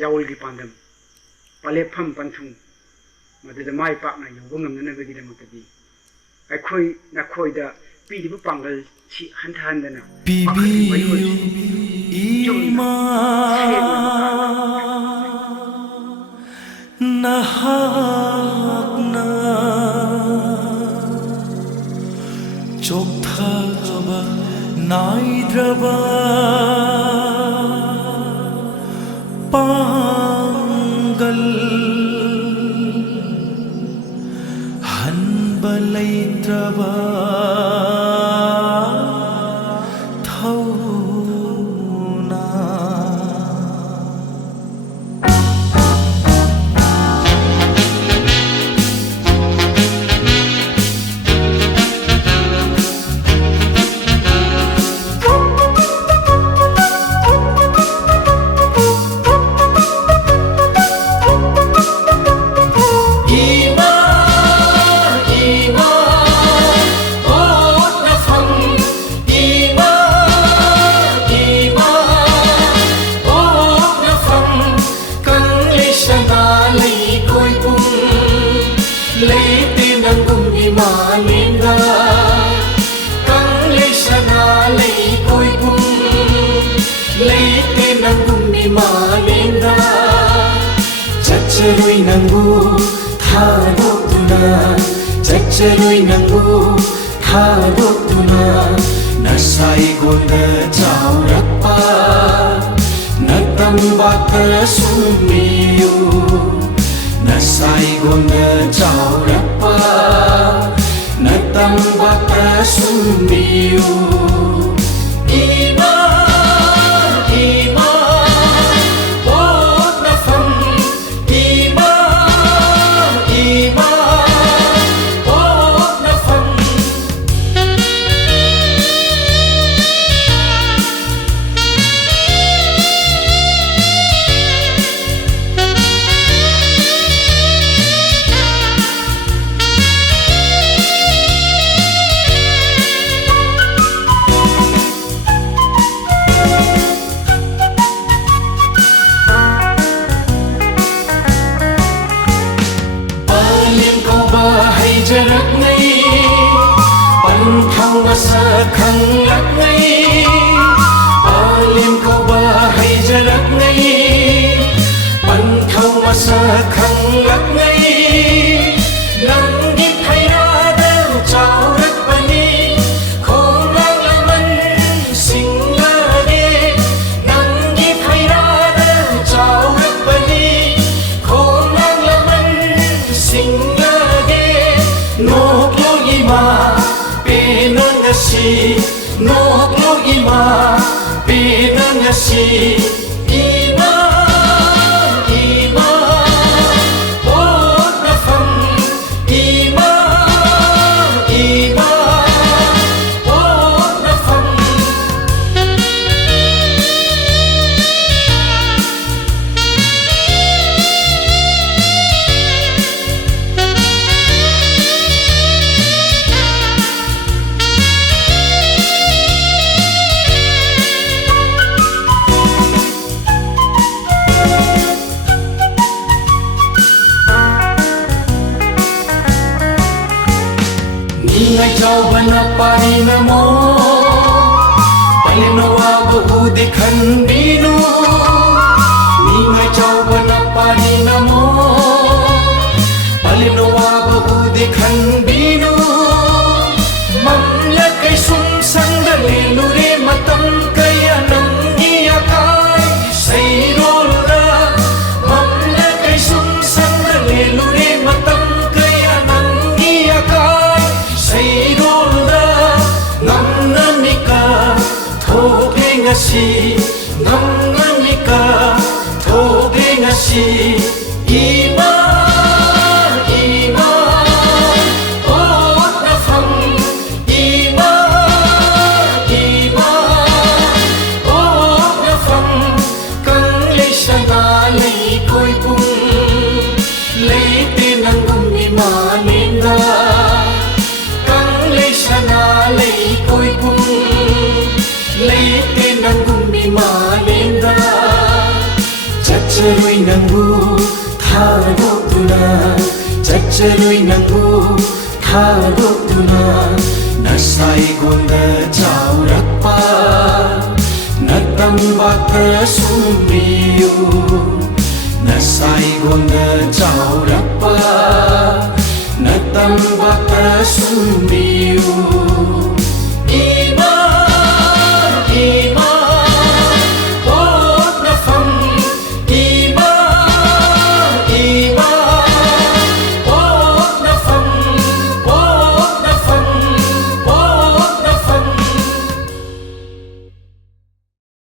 yaul gi pandam pale pham panthung madida mai pak na yu ngam na be gi da makadi ai khoi na khoi da pi di pangal chi han than da na bibi ima nahakna chok thaba naidraba pangal hanba leitraba Chacharoi nangu thadokuna Chacharoi nangu thadokuna Nasai gonda chaurakpa Natambaka sumiyu Nasai gonda chaurakpa Natambaka sumiyu Jarak ngay pan thau masa khang lak ngay alim ko ba hay jarak ngay pan thau masa khang lak ngay nang di thay ra đâu chào đất bani khom lang laman sing la de nang di thay ra đâu chào đất bani khom lang laman sing Nok ima penangasi Nok ima penangasi Ima ima Ot nafam Ima ima Ot nafam Ngay trao bana pani namo Palinawa bahu dikhan binu Ngay trao bana pani namo Palinawa bahu dikhan binu Mamla kay sumsang dalilu re matam kaya nang iyakai Sayrol ra Mamla kay sumsang dalilu re matam kaya nang iyakai Sayrolda ngamnanika thoge ngasi ngamnanika thoge ngasi ima ima ot nafam ima ima ot nafam kang leishana lei koi pum leite nangum ima linda koi pum leite nangum mi malinda ꯆꯠꯆꯔꯣꯏ ꯅꯪꯕꯨ ꯊꯥꯗꯣꯛꯇꯨꯅ ꯆꯠꯆꯔꯣꯏ ꯅꯪꯕꯨ ꯊꯥꯗꯣꯛꯇꯨꯅ ꯅꯁꯥꯏꯒꯣꯟꯗ ꯆꯥꯎꯔꯛꯄ ꯅꯇꯝꯕꯥꯛꯇ ꯁꯨꯝꯕꯤꯌꯨ ꯅꯁꯥꯏꯒꯣꯟꯗ ꯆꯥꯎꯔꯛꯄ ꯅꯇꯝꯕꯥꯛꯇ ꯁꯨꯝꯕꯤꯌꯨ 이만